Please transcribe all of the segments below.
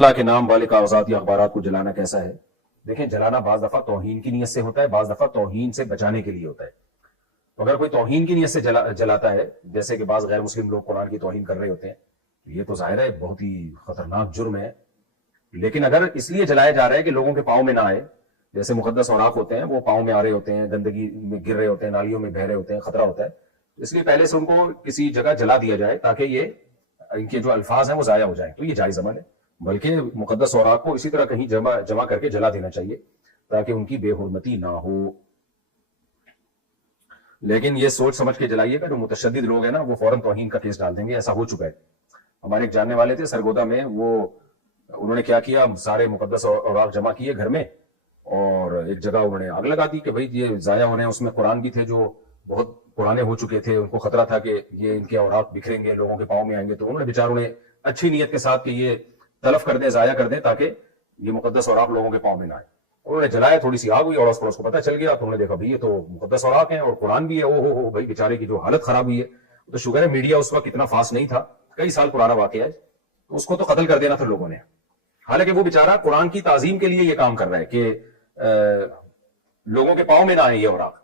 اللہ کے نام والے کاغذات یا اخبارات کو جلانا کیسا ہے؟ دیکھیں، جلانا بعض دفعہ توہین کی نیت سے ہوتا ہے، بعض دفعہ توہین سے بچانے کے لیے ہوتا ہے۔ تو اگر کوئی توہین کی نیت سے جلاتا ہے، جیسے کہ بعض غیر مسلم لوگ قرآن کی توہین کر رہے ہوتے ہیں، یہ تو ظاہر ہے بہت ہی خطرناک جرم ہے۔ لیکن اگر اس لیے جلایا جا رہا ہے کہ لوگوں کے پاؤں میں نہ آئے، جیسے مقدس اوراق ہوتے ہیں وہ پاؤں میں آ رہے ہوتے ہیں، گندگی میں گر رہے ہوتے ہیں، نالیوں میں بہہ رہے ہوتے ہیں، خطرہ ہوتا ہے، اس لیے پہلے سے ان کو کسی جگہ جلا دیا جائے تاکہ یہ ان کے جو الفاظ ہیں وہ ضائع ہو جائیں، تو یہ جائز عمل ہے۔ بلکہ مقدس اوراق کو اسی طرح کہیں جمع کر کے جلا دینا چاہیے تاکہ ان کی بے حرمتی نہ ہو۔ لیکن یہ سوچ سمجھ کے جلائیے گا، جو متشدد لوگ ہیں نا وہ فوراً توہین کا کیس ڈال دیں گے، ایسا ہو چکا ہے۔ ہمارے ایک جاننے والے تھے سرگودا میں، انہوں نے کیا کیا، سارے مقدس اوراق جمع کیے گھر میں اور ایک جگہ انہوں نے آگ لگا دی کہ بھئی یہ ضائع ہونے ہیں۔ اس میں قرآن بھی تھے جو بہت پرانے ہو چکے تھے، ان کو خطرہ تھا کہ یہ ان کے اوراق بکھریں گے، لوگوں کے پاؤں میں آئیں گے، تو انہوں نے بیچاروں نے اچھی نیت کے ساتھ کہ یہ تلف کر دیں، ضائع کر دیں تاکہ یہ مقدس اوراق لوگوں کے پاؤں میں نہ آئے۔ انہوں نے جلایا، تھوڑی سی آگ ہوئی، اڑوس پڑوس کو پتہ چل گیا، تو انہوں نے دیکھا بھئی یہ تو مقدس اوراق ہیں اور قرآن بھی ہے۔ او ہو بھئی بیچارے کی جو حالت خراب ہوئی ہے۔ تو شکر ہے میڈیا اس وقت اتنا فاسٹ نہیں تھا، کئی سال پرانا واقعہ ہے، تو اس کو تو قتل کر دینا تھا لوگوں نے۔ حالانکہ وہ بیچارہ قرآن کی تعظیم کے لیے یہ کام کر رہا ہے کہ لوگوں کے پاؤں میں نہ آئے یہ اوراق۔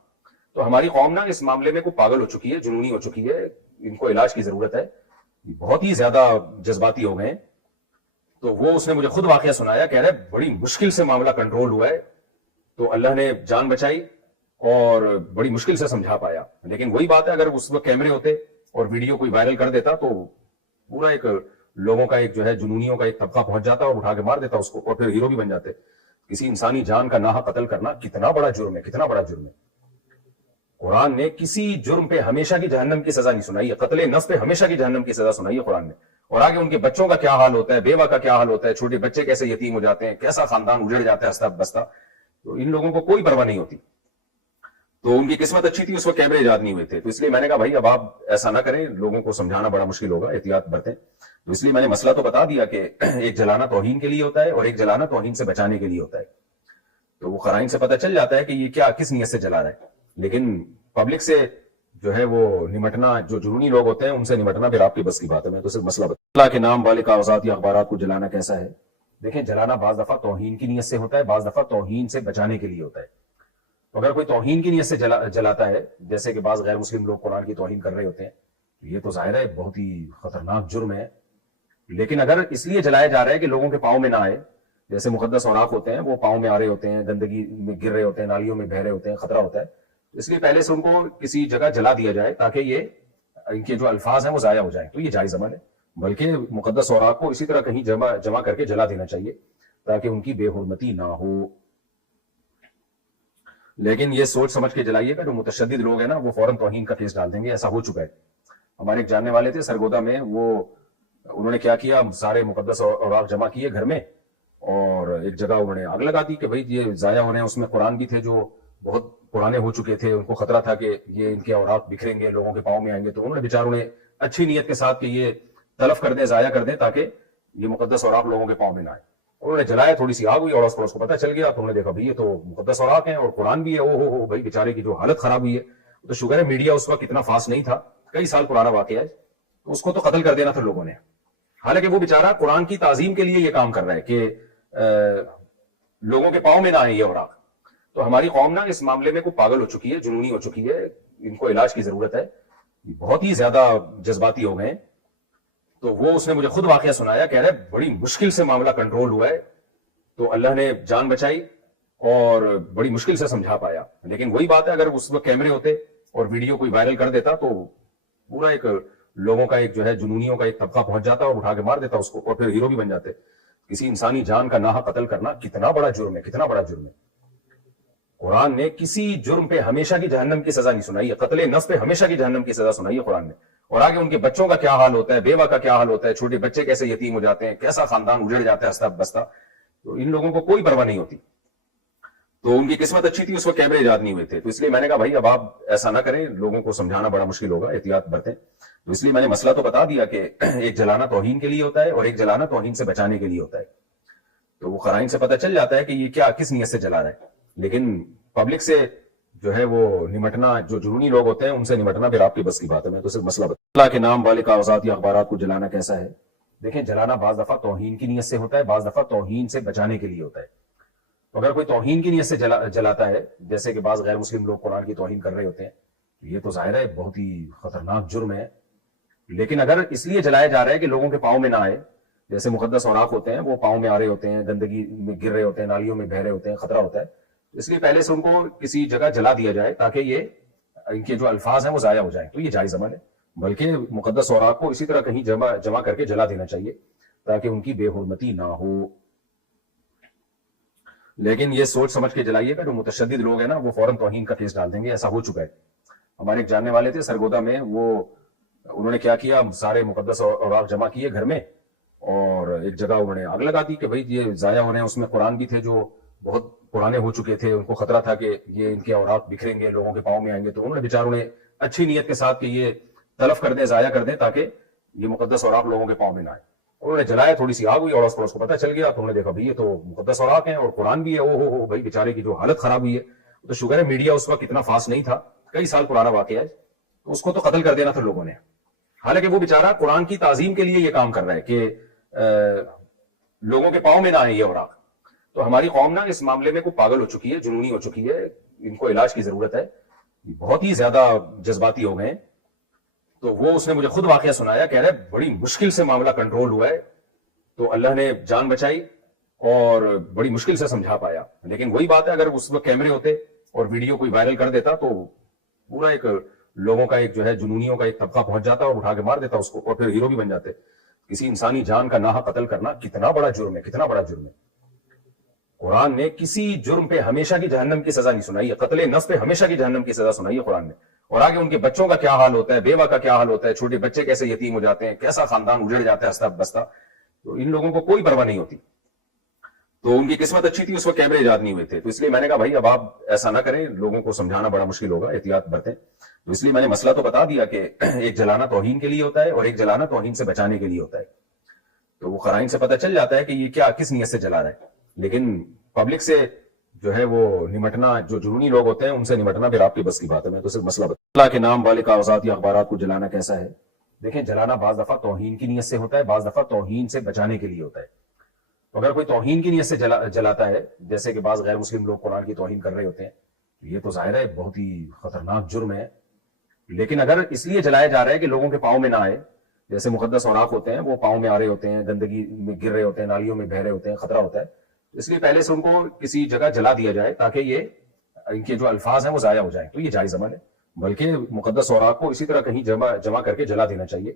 تو ہماری قوم نا اس معاملے میں کوئی پاگل ہو چکی ہے، جنونی ہو چکی ہے، ان کو علاج کی ضرورت ہے، بہت ہی زیادہ جذباتی ہو گئے ہیں۔ تو وہ اس نے مجھے خود واقعہ سنایا، کہہ رہا ہے بڑی مشکل سے معاملہ کنٹرول ہوا ہے، تو اللہ نے جان بچائی اور بڑی مشکل سے سمجھا پایا۔ لیکن وہی بات ہے، اگر اس وقت کیمرے ہوتے اور ویڈیو کوئی وائرل کر دیتا تو پورا ایک لوگوں کا ایک جو ہے جنونیوں کا ایک طبقہ پہنچ جاتا اور اٹھا کے مار دیتا اس کو، اور پھر ہیرو بھی بن جاتے۔ کسی انسانی جان کا ناحق قتل کرنا کتنا بڑا جرم ہے، کتنا بڑا جرم ہے۔ قرآن نے کسی جرم پہ ہمیشہ کی جہنم کی سزا نہیں سنائی ہے، قتل نفس پہ ہمیشہ کی جہنم کی سزا سنائی ہے قرآن نے۔ اور آگے ان کے بچوں کا کیا حال ہوتا ہے، بیوہ کا کیا حال ہوتا ہے، چھوٹے بچے کیسے یتیم ہو جاتے ہیں، کیسا خاندان اجڑ جاتا ہے ہستہ بستہ، تو ان لوگوں کو کوئی پرواہ نہیں ہوتی۔ تو ان کی قسمت اچھی تھی، اس وقت کیمرے ایجاد نہیں ہوئے تھے، تو اس لیے میں نے کہا بھائی اب آپ ایسا نہ کریں، لوگوں کو سمجھانا بڑا مشکل ہوگا، احتیاط برتیں۔ تو اس لیے میں نے مسئلہ تو بتا دیا کہ ایک جلانا توہین کے لیے ہوتا ہے اور ایک جلانا توہین سے بچانے کے لیے ہوتا ہے۔ تو وہ قرائن سے پتہ چل جاتا ہے کہ یہ کیا کس نیت سے جلا رہا ہے۔ لیکن پبلک سے جو ہے وہ نمٹنا، جو جنونی لوگ ہوتے ہیں ان سے نمٹنا پھر آپ کی بس کی بات ہے۔ میں تو صرف مسئلہ بتا اللہ کے نام والے کاغذات یا اخبارات کو جلانا کیسا ہے؟ دیکھیں، جلانا بعض دفعہ توہین کی نیت سے ہوتا ہے، بعض دفعہ توہین سے بچانے کے لیے ہوتا ہے۔ تو اگر کوئی توہین کی نیت سے جلاتا ہے، جیسے کہ بعض غیر مسلم لوگ قرآن کی توہین کر رہے ہوتے ہیں، یہ تو ظاہر ہے بہت ہی خطرناک جرم ہے۔ لیکن اگر اس لیے جلایا جا رہا ہے کہ لوگوں کے پاؤں میں نہ آئے، جیسے مقدس اوراق ہوتے ہیں وہ پاؤں میں آ رہے ہوتے ہیں، گندگی میں گر رہے ہوتے ہیں، نالیوں میں بہہ رہے ہوتے ہیں، خطرہ ہوتا ہے، اس لیے پہلے سے ان کو کسی جگہ جلا دیا جائے تاکہ یہ ان کے جو الفاظ ہیں وہ ضائع ہو جائیں، تو یہ جائز عمل ہے۔ بلکہ مقدس اوراق کو اسی طرح کہیں جمع کر کے جلا دینا چاہیے تاکہ ان کی بے حرمتی نہ ہو۔ لیکن یہ سوچ سمجھ کے جلائیے گا، جو متشدد لوگ ہیں نا وہ فوراً توہین کا کیس ڈال دیں گے، ایسا ہو چکا ہے۔ ہمارے ایک جاننے والے تھے سرگودا میں، انہوں نے کیا کیا، سارے مقدس اوراق جمع کیے گھر میں اور ایک جگہ انہوں نے آگ لگا دی کہ بھئی یہ ضائع ہونے ہیں۔ اس میں قرآن بھی تھے جو بہت پرانے ہو چکے تھے، ان کو خطرہ تھا کہ یہ ان کے اوراق بکھریں گے، لوگوں کے پاؤں میں آئیں گے، تو انہوں نے بیچاروں نے اچھی نیت کے ساتھ کہ یہ تلف کر دیں، ضائع کر دیں تاکہ یہ مقدس اوراق لوگوں کے پاؤں میں نہ آئے۔ انہوں نے جلایا، تھوڑی سی آگ ہوئی، اڑوس پڑوس کو پتہ چل گیا، تو انہوں نے دیکھا بھئی یہ تو مقدس اوراق ہیں اور قرآن بھی ہے۔ او ہو بھئی بیچارے کی جو حالت خراب ہوئی ہے، تو شکر ہے میڈیا اس وقت اتنا فاسٹ نہیں تھا، کئی سال پرانا واقعہ ہے، تو اس کو تو قتل کر دینا تھا لوگوں نے۔ حالانکہ وہ بیچارہ قرآن کی تعظیم کے لیے یہ کام کر رہا ہے کہ لوگوں کے پاؤں میں نہ آئے یہ اوراق۔ تو ہماری قوم نا اس معاملے میں کوئی پاگل ہو چکی ہے، جنونی ہو چکی ہے، ان کو علاج کی ضرورت ہے، بہت ہی زیادہ جذباتی ہو گئے ہیں۔ تو وہ اس نے مجھے خود واقعہ سنایا، کہہ رہا ہے بڑی مشکل سے معاملہ کنٹرول ہوا ہے، تو اللہ نے جان بچائی اور بڑی مشکل سے سمجھا پایا۔ لیکن وہی بات ہے، اگر اس وقت کیمرے ہوتے اور ویڈیو کوئی وائرل کر دیتا تو پورا ایک لوگوں کا ایک جو ہے جنونیوں کا ایک طبقہ پہنچ جاتا اور اٹھا کے مار دیتا اس کو، اور پھر ہیرو بھی بن جاتے۔ کسی انسانی جان کا ناحق قتل کرنا کتنا بڑا جرم ہے، کتنا بڑا جرم ہے۔ قرآن نے کسی جرم پہ ہمیشہ کی جہنم کی سزا نہیں سنائی ہے، قتل نفس پہ ہمیشہ کی جہنم کی سزا سنائی ہے قرآن نے۔ اور آگے ان کے بچوں کا کیا حال ہوتا ہے، بیوہ کا کیا حال ہوتا ہے، چھوٹے بچے کیسے یتیم ہو جاتے ہیں، کیسا خاندان اجڑ جاتا ہے ہستہ بستہ، تو ان لوگوں کو کوئی پرواہ نہیں ہوتی۔ تو ان کی قسمت اچھی تھی، اس وقت کیمرے ایجاد نہیں ہوئے تھے، تو اس لیے میں نے کہا بھائی اب آپ ایسا نہ کریں، لوگوں کو سمجھانا بڑا مشکل ہوگا، احتیاط برتیں۔ تو اس لیے میں نے مسئلہ تو بتا دیا کہ ایک جلانا توہین کے لیے ہوتا ہے اور ایک جلانا توہین سے بچانے کے لیے ہوتا ہے۔ تو وہ قرائن سے پتہ چل جاتا ہے کہ یہ کیا کس نیت سے جلا رہا ہے۔ لیکن پبلک سے جو ہے وہ نمٹنا، جو جنونی لوگ ہوتے ہیں ان سے نمٹنا پھر آپ کی بس کی بات ہے۔ میں تو صرف مسئلہ بتا اللہ کے نام والے کاغذات یا اخبارات کو جلانا کیسا ہے؟ دیکھیں جلانا بعض دفعہ توہین کی نیت سے ہوتا ہے, بعض دفعہ توہین سے بچانے کے لیے ہوتا ہے. تو اگر کوئی توہین کی نیت سے جلاتا ہے, جیسے کہ بعض غیر مسلم لوگ قرآن کی توہین کر رہے ہوتے ہیں, یہ تو ظاہر ہے بہت ہی خطرناک جرم ہے. لیکن اگر اس لیے جلایا جا رہا ہے کہ لوگوں کے پاؤں میں نہ آئے, جیسے مقدس اوراق ہوتے ہیں وہ پاؤں میں آ رہے ہوتے ہیں, گندگی میں گر رہے ہوتے ہیں, نالیوں میں بہ رہے ہوتے ہیں, خطرہ ہوتا ہے, اس لیے پہلے سے ان کو کسی جگہ جلا دیا جائے تاکہ یہ ان کے جو الفاظ ہیں وہ ضائع ہو جائیں, تو یہ جائز عمل ہے. بلکہ مقدس اوراق کو اسی طرح کہیں جمع کر کے جلا دینا چاہیے تاکہ ان کی بے حرمتی نہ ہو. لیکن یہ سوچ سمجھ کے جلائیے گا, جو متشدد لوگ ہیں نا وہ فوراً توہین کا کیس ڈال دیں گے. ایسا ہو چکا ہے. ہمارے ایک جاننے والے تھے سرگودا میں, وہ انہوں نے کیا کیا, سارے مقدس اوراق جمع کیے گھر میں اور ایک جگہ انہوں نے آگ لگا دی کہ بھئی یہ ضائع ہونے ہیں. اس میں قرآن بھی تھے جو بہت پرانے ہو چکے تھے, ان کو خطرہ تھا کہ یہ ان کے اوراق بکھریں گے, لوگوں کے پاؤں میں آئیں گے. تو انہوں نے بیچاروں نے اچھی نیت کے ساتھ کہ یہ تلف کر دیں, ضائع کر دیں تاکہ یہ مقدس اوراق لوگوں کے پاؤں میں نہ آئے. انہوں نے جلایا, تھوڑی سی آگ ہوئی, اڑوس پڑوس کو پتہ چل گیا, تو انہوں نے دیکھا بھئی یہ تو مقدس اوراق ہیں اور قرآن بھی ہے. او ہو بھئی بیچارے کی جو حالت خراب ہوئی ہے. تو شکر ہے میڈیا اس وقت اتنا فاسٹ نہیں تھا, کئی سال پرانا واقعہ ہے, تو اس کو تو قتل کر دینا تھا لوگوں نے. حالانکہ وہ بیچارہ قرآن کی تعظیم کے لیے یہ کام کر رہا ہے کہ لوگوں کے پاؤں میں نہ آئے یہ اوراق. تو ہماری قوم نا اس معاملے میں کوئی پاگل ہو چکی ہے, جنونی ہو چکی ہے, ان کو علاج کی ضرورت ہے. بہت ہی زیادہ جذباتی ہو گئے. تو وہ اس نے مجھے خود واقعہ سنایا, کہہ رہے بڑی مشکل سے معاملہ کنٹرول ہوا ہے, تو اللہ نے جان بچائی اور بڑی مشکل سے سمجھا پایا. لیکن وہی بات ہے, اگر اس وقت کیمرے ہوتے اور ویڈیو کوئی وائرل کر دیتا تو پورا ایک لوگوں کا ایک جو ہے جنونیوں کا ایک طبقہ پہنچ جاتا اور اٹھا کے مار دیتا اس کو, اور پھر ہیرو بھی بن جاتے. کسی انسانی جان کا ناحق قتل کرنا کتنا بڑا جرم ہے, کتنا بڑا جرم ہے. قرآن نے کسی جرم پہ ہمیشہ کی جہنم کی سزا نہیں سنائی ہے, قتل نفس پہ ہمیشہ کی جہنم کی سزا سنائی ہے قرآن نے. اور آگے ان کے بچوں کا کیا حال ہوتا ہے, بیوہ کا کیا حال ہوتا ہے, چھوٹے بچے کیسے یتیم ہو جاتے ہیں, کیسا خاندان اجڑ جاتا ہے ہستہ بستہ. تو ان لوگوں کو کوئی پرواہ نہیں ہوتی. تو ان کی قسمت اچھی تھی, اس وقت کیمرے ایجاد نہیں ہوئے تھے. تو اس لیے میں نے کہا بھائی اب آپ ایسا نہ کریں, لوگوں کو سمجھانا بڑا مشکل ہوگا, احتیاط برتیں. تو اس لیے میں نے مسئلہ تو بتا دیا کہ ایک جلانا توہین کے لیے ہوتا ہے اور ایک جلانا توہین سے بچانے کے لیے ہوتا ہے. تو وہ قرائن سے پتہ چل جاتا ہے کہ یہ کیا کس نیت سے جلا رہا ہے. لیکن پبلک سے جو ہے وہ نمٹنا, جو جنونی لوگ ہوتے ہیں ان سے نمٹنا پھر آپ کی بس کی بات ہے. میں تو صرف مسئلہ اللہ کے نام والے کاغذات یا اخبارات کو جلانا کیسا ہے. دیکھیں جلانا بعض دفعہ توہین کی نیت سے ہوتا ہے, بعض دفعہ توہین سے بچانے کے لیے ہوتا ہے. تو اگر کوئی توہین کی نیت سے جلاتا ہے, جیسے کہ بعض غیر مسلم لوگ قرآن کی توہین کر رہے ہوتے ہیں, یہ تو ظاہر ہے بہت ہی خطرناک جرم ہے. لیکن اگر اس لیے جلایا جا رہا ہے کہ لوگوں کے پاؤں میں نہ آئے, جیسے مقدس اوراق ہوتے ہیں وہ پاؤں میں آ رہے ہوتے ہیں, گندگی میں گر رہے ہوتے ہیں, نالیوں میں بہ رہے ہوتے ہیں, خطرہ ہوتا ہے, اس لیے پہلے سے ان کو کسی جگہ جلا دیا جائے تاکہ یہ ان کے جو الفاظ ہیں وہ ضائع ہو جائیں, تو یہ جائز عمل ہے. بلکہ مقدس اوراق کو اسی طرح کہیں جمع کر کے جلا دینا چاہیے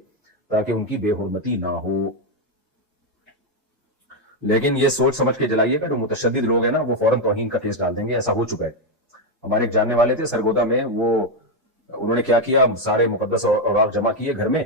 تاکہ ان کی بے حرمتی نہ ہو. لیکن یہ سوچ سمجھ کے جلائیے گا, جو متشدد لوگ ہیں نا وہ فوراً توہین کا کیس ڈال دیں گے. ایسا ہو چکا ہے. ہمارے ایک جاننے والے تھے سرگودا میں, وہ انہوں نے کیا کیا, سارے مقدس اوراق جمع کیے گھر میں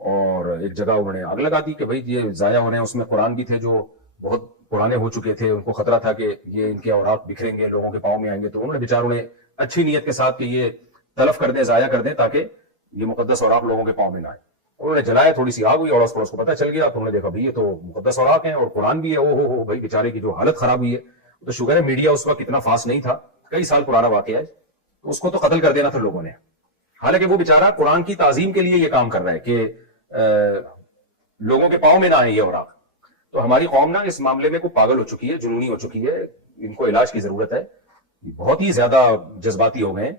اور ایک جگہ انہوں نے آگ لگا دی کہ بھئی یہ ضائع ہونے ہیں. اس میں قرآن بھی تھے جو بہت پرانے ہو چکے تھے, ان کو خطرہ تھا کہ یہ ان کے اوراق بکھریں گے, لوگوں کے پاؤں میں آئیں گے. تو انہوں نے بیچاروں نے اچھی نیت کے ساتھ کہ یہ تلف کر دیں, ضائع کر دیں تاکہ یہ مقدس اوراق لوگوں کے پاؤں میں نہ آئے. انہوں نے جلایا, تھوڑی سی آگ ہوئی, اڑوس پڑوس کو پتہ چل گیا, تو انہوں نے دیکھا بھئی یہ تو مقدس اوراق ہیں اور قرآن بھی ہے. او ہو بھئی بیچارے کی جو حالت خراب ہوئی ہے. تو شکر ہے میڈیا اس وقت اتنا فاسٹ نہیں تھا, کئی سال پرانا واقعہ ہے, تو اس کو تو قتل کر دینا تھا لوگوں نے. حالانکہ وہ بیچارہ قرآن کی تعظیم کے لیے یہ کام کر رہا ہے کہ لوگوں کے پاؤں میں نہ آئے یہ اوراق. تو ہماری قوم نا اس معاملے میں کوئی پاگل ہو چکی ہے, جنونی ہو چکی ہے, ان کو علاج کی ضرورت ہے. بہت ہی زیادہ جذباتی ہو گئے.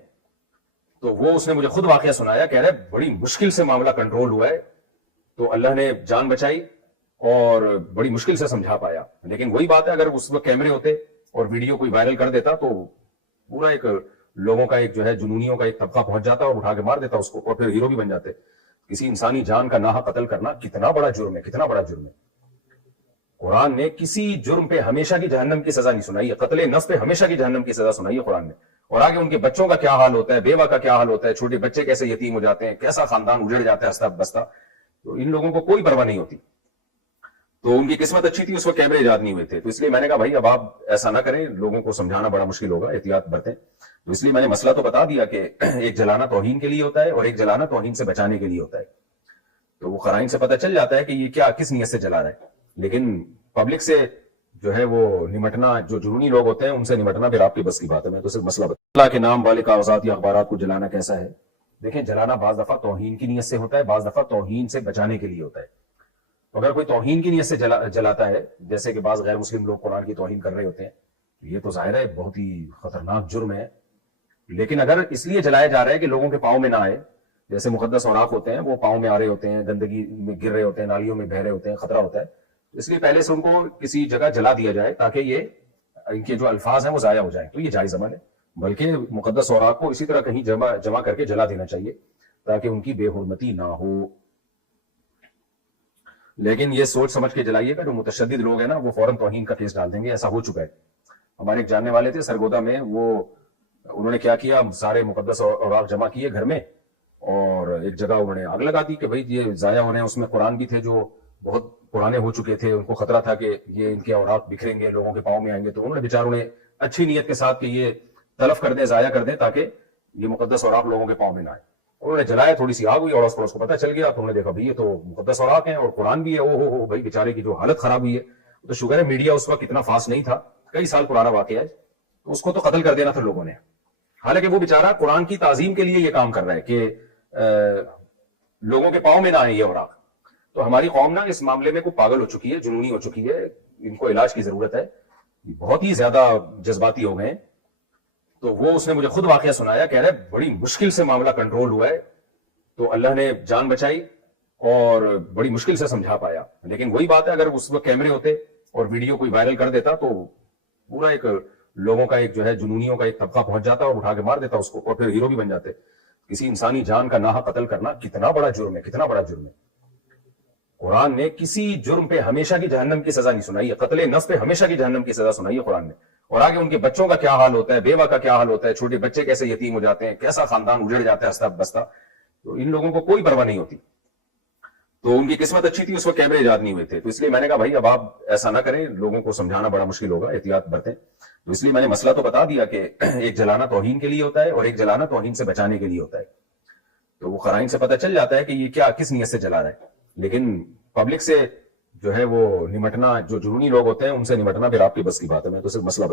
تو وہ اس نے مجھے خود واقعہ سنایا, کہہ رہے بڑی مشکل سے معاملہ کنٹرول ہوا ہے, تو اللہ نے جان بچائی اور بڑی مشکل سے سمجھا پایا. لیکن وہی بات ہے, اگر اس وقت کیمرے ہوتے اور ویڈیو کوئی وائرل کر دیتا تو پورا ایک لوگوں کا ایک جو ہے جنونیوں کا ایک طبقہ پہنچ جاتا اور اٹھا کے مار دیتا اس کو, اور پھر ہیرو بھی بن جاتے. کسی انسانی جان کا ناحق قتل کرنا کتنا بڑا جرم ہے, کتنا بڑا جرم ہے. قرآن نے کسی جرم پہ ہمیشہ کی جہنم کی سزا نہیں سنائی ہے, قتل نفس پہ ہمیشہ کی جہنم کی سزا سنائی ہے قرآن نے. اور آگے ان کے بچوں کا کیا حال ہوتا ہے, بیوہ کا کیا حال ہوتا ہے, چھوٹے بچے کیسے یتیم ہو جاتے ہیں, کیسا خاندان اجڑ جاتا ہے ہستہ بستہ. تو ان لوگوں کو کوئی پرواہ نہیں ہوتی. تو ان کی قسمت اچھی تھی, اس وقت کیمرے ایجاد نہیں ہوئے تھے. تو اس لیے میں نے کہا بھائی اب آپ ایسا نہ کریں, لوگوں کو سمجھانا بڑا مشکل ہوگا, احتیاط برتیں. تو اس لیے میں نے مسئلہ تو بتا دیا کہ ایک جلانا توہین کے لیے ہوتا ہے اور ایک جلانا توہین سے بچانے کے لیے ہوتا ہے. تو وہ قرائن سے پتہ چل جاتا ہے کہ یہ کیا کس نیت سے جلا رہا ہے. لیکن پبلک سے جو ہے وہ نمٹنا, جو جنونی لوگ ہوتے ہیں ان سے نمٹنا پھر آپ کی بس کی بات ہے. میں تو صرف مسئلہ اللہ کے نام والے کاغذات یا اخبارات کو جلانا کیسا ہے. دیکھیں جلانا بعض دفعہ توہین کی نیت سے ہوتا ہے, بعض دفعہ توہین سے بچانے کے لیے ہوتا ہے. تو اگر کوئی توہین کی نیت سے جلاتا ہے، جیسے کہ بعض غیر مسلم لوگ قرآن کی توہین کر رہے ہوتے ہیں، یہ تو ظاہر ہے بہت ہی خطرناک جرم ہے. لیکن اگر اس لیے جلایا جا رہا ہے کہ لوگوں کے پاؤں میں نہ آئے، جیسے مقدس اوراق ہوتے ہیں وہ پاؤں میں آ رہے ہوتے ہیں، گندگی میں گر رہے ہوتے ہیں، نالیوں میں بہہ رہے ہوتے ہیں، خطرہ ہوتا ہے، اس لیے پہلے سے ان کو کسی جگہ جلا دیا جائے تاکہ یہ ان کے جو الفاظ ہیں وہ ضائع ہو جائیں. تو یہ جائز عمل ہے، بلکہ مقدس اوراق کو اسی طرح کہیں جمع کر کے جلا دینا چاہیے تاکہ ان کی بے حرمتی نہ ہو. لیکن یہ سوچ سمجھ کے جلائیے گا، جو متشدد لوگ ہیں نا وہ فوراً توہین کا کیس ڈال دیں گے. ایسا ہو چکا ہے. ہمارے ایک جاننے والے تھے سرگودا میں، انہوں نے کیا کیا، سارے مقدس اوراق جمع کیے گھر میں اور ایک جگہ انہوں نے آگ لگا دی کہ بھائی یہ ضائع ہو رہے ہیں. اس میں قرآن بھی تھے جو بہت پرانے ہو چکے تھے، ان کو خطرہ تھا کہ یہ ان کے اوراق بکھریں گے، لوگوں کے پاؤں میں آئیں گے. تو انہوں نے بیچاروں نے اچھی نیت کے ساتھ کہ یہ تلف کر دیں، ضائع کر دیں تاکہ یہ مقدس اوراق لوگوں کے پاؤں میں نہ آئے. انہوں نے جلایا، تھوڑی سی آگ ہوئی، اڑوس پڑوس کو پتہ چل گیا. تو انہوں نے دیکھا بھائی یہ تو مقدس اوراق ہیں اور قرآن بھی ہے. او ہو بھائی بیچارے کی جو حالت خراب ہوئی ہے. تو شکر ہے میڈیا اس وقت اتنا فاسٹ نہیں تھا، کئی سال پرانا واقعہ ہے. تو اس کو تو قتل کر دینا تھا لوگوں نے، حالانکہ وہ بیچارہ قرآن کی تعظیم کے لیے یہ کام کر رہا ہے کہ لوگوں کے پاؤں میں نہ آئے یہ اوراق. تو ہماری قوم نا اس معاملے میں کوئی پاگل ہو چکی ہے، جنونی ہو چکی ہے. ان کو علاج کی ضرورت ہے، بہت ہی زیادہ جذباتی ہو گئے. تو وہ اس نے مجھے خود واقعہ سنایا، کہہ رہا ہے بڑی مشکل سے معاملہ کنٹرول ہوا ہے. تو اللہ نے جان بچائی اور بڑی مشکل سے سمجھا پایا. لیکن وہی بات ہے، اگر اس وقت کیمرے ہوتے اور ویڈیو کوئی وائرل کر دیتا تو پورا ایک لوگوں کا ایک جو ہے جنونیوں کا ایک طبقہ پہنچ جاتا اور اٹھا کے مار دیتا اس کو، اور پھر ہیرو بھی بن جاتے. کسی انسانی جان کا ناحق قتل کرنا کتنا بڑا جرم ہے، کتنا بڑا جرم ہے. قرآن نے کسی جرم پہ ہمیشہ کی جہنم کی سزا نہیں سنائی ہے، قتل نفس پہ ہمیشہ کی جہنم کی سزا سنائی ہے قرآن نے. اور آگے ان کے بچوں کا کیا حال ہوتا ہے، بیوہ کا کیا حال ہوتا ہے، چھوٹے بچے کیسے یتیم ہو جاتے ہیں، کیسا خاندان اجڑ جاتا ہے ہستہ بستہ. تو ان لوگوں کو کوئی پرواہ نہیں ہوتی. تو ان کی قسمت اچھی تھی، اس وقت کیمرے ایجاد نہیں ہوئے تھے. تو اس لیے میں نے کہا بھائی اب آپ ایسا نہ کریں، لوگوں کو سمجھانا بڑا مشکل ہوگا، احتیاط برتیں. تو اس لیے میں نے مسئلہ تو بتا دیا کہ ایک جلانا توہین کے لیے ہوتا ہے اور ایک جلانا توہین سے بچانے کے لیے ہوتا ہے. تو وہ قرائن سے پتہ چل جاتا ہے کہ یہ کیا کس نیت سے جلا رہا ہے. لیکن پبلک سے جو ہے وہ نمٹنا، جو جنونی لوگ ہوتے ہیں ان سے نمٹنا پھر آپ کی بس کی بات ہے. میں تو صرف مسئلہ